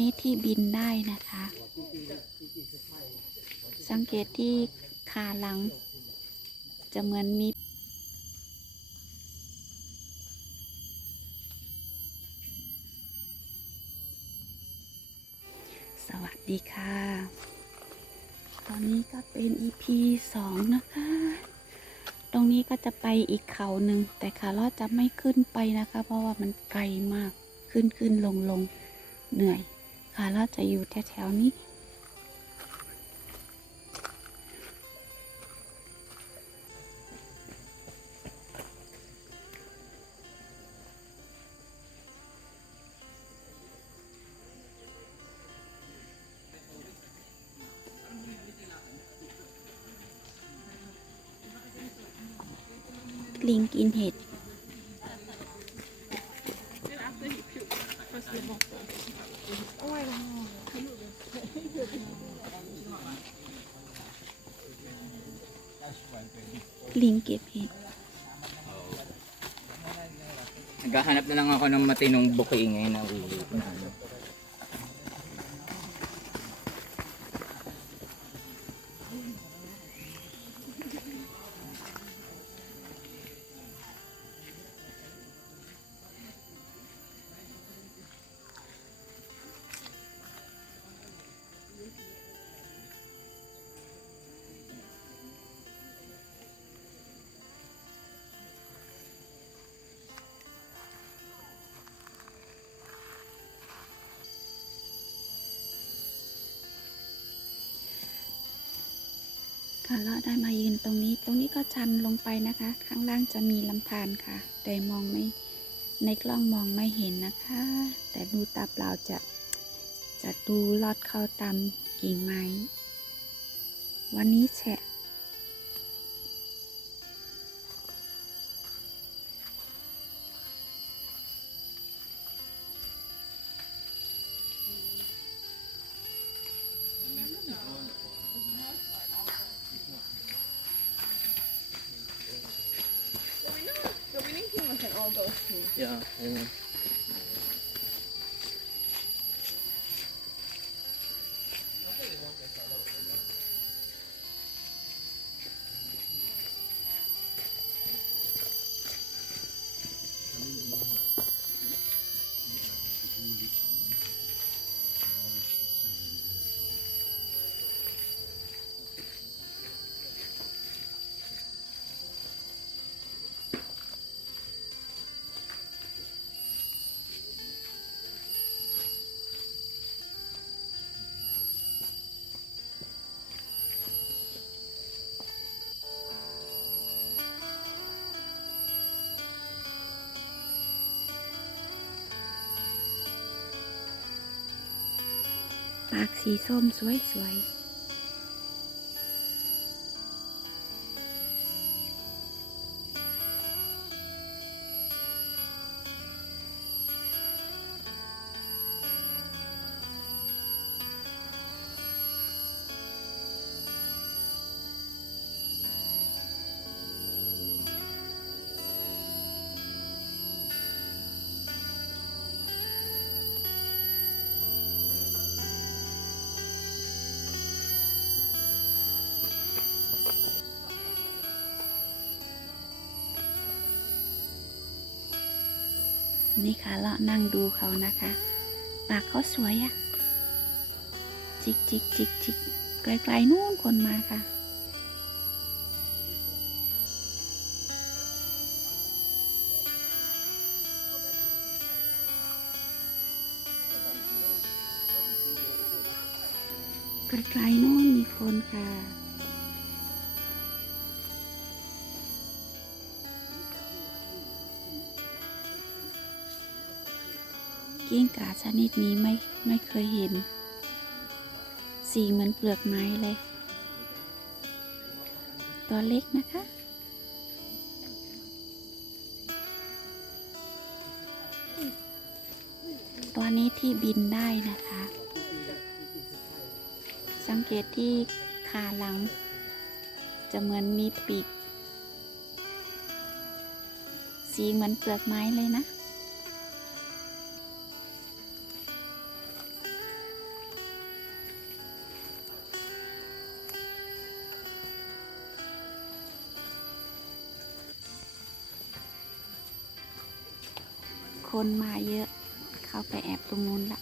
นี้ที่บินได้นะคะ สังเกตที่ขาหลังจะเหมือนมีสวัสดีค่ะ ตอนนี้ก็เป็น EP 2 นะคะ ตรงนี้ก็จะไปอีกเขาหนึ่งแต่ขาลอดจะไม่ขึ้นไปนะคะ เพราะว่ามันไกลมากขึ้นลงเหนื่อยขาลอดจะอยู่แถวๆนี้ลิงกินเห็ดลิงเก็บเห็ด Naghahanap na lang ako ng matinong bouquet ngayon na ulit na ano.ค่ะเราได้มายืนตรงนี้ก็ชันลงไปนะคะ ข้างล่างจะมีลำธารค่ะ แต่มองไม่ในกล้องมองไม่เห็นนะคะ แต่ดูตาเปล่าจะดูลอดเข้าตามกิ่งไม้ วันนี้แฉะYeah, yeah.ปากสีส้มสวยๆนี่ค่ะเรานั่งดูเขานะคะ ปากเขาสวยอะจิกไกลๆนู่นคนมาค่ะไกลๆนู่นมีคนค่ะกิ้งก่าชนิดนี้ไม่เคยเห็น สีเหมือนเปลือกไม้เลย ตัวเล็กนะคะ ตัวนี้ที่บินได้นะคะ สังเกตที่ขาหลังจะเหมือนมีปีก สีเหมือนเปลือกไม้เลยนะ คนมาเยอะ เข้าไปแอบตรงนู้นละ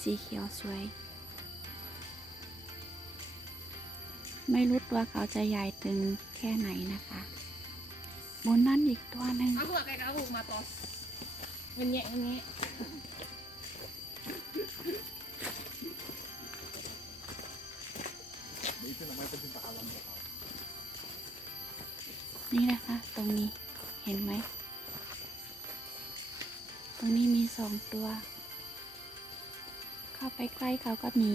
สีเขียวสวย ไม่รู้ตัวเขาจะใหญ่ถึงแค่ไหนนะคะบนนั้นอีกตัวหนึ่ง Aku gak kayak kamu, matos. Ngenyek-ngenyek. นี่นะคะ ตรงนี้เห็นไหม ตรงนี้มี2 ตัว เข้าไปใกล้เขาก็หนี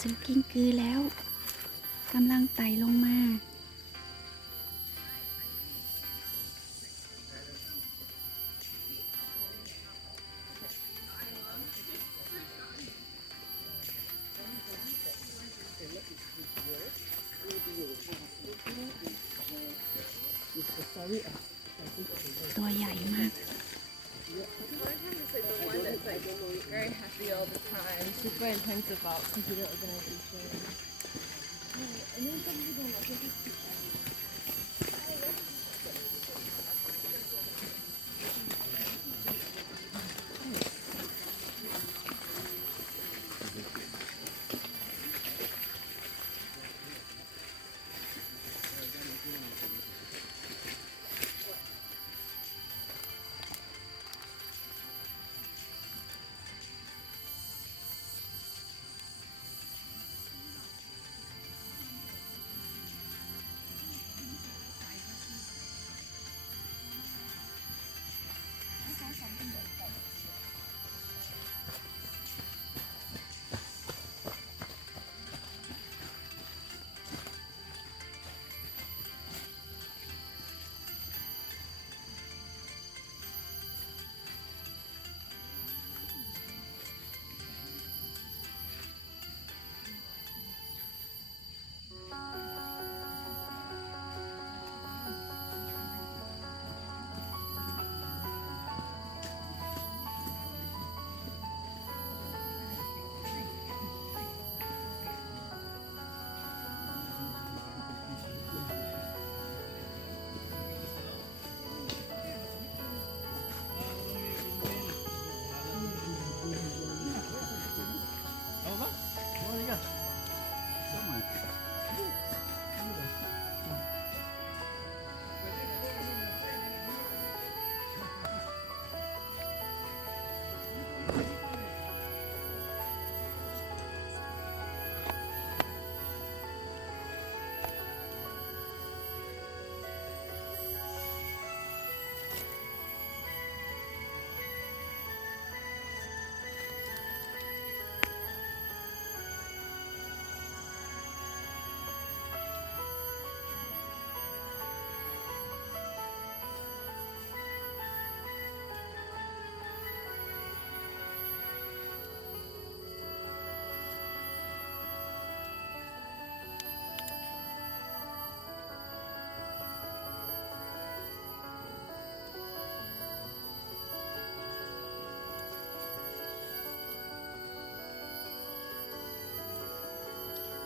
เจอกิ้งกือแล้วกำลังไต่ลงมา ตัวใหญ่มาก Very happy all the time, super intense about computer organization.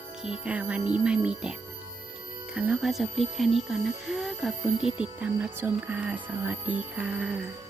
โอเคค่ะ วันนี้ไม่มีแดดค่ะแล้วก็จบคลิปแค่นี้ก่อนนะคะ ขอบคุณที่ติดตามรับชมค่ะ สวัสดีค่ะ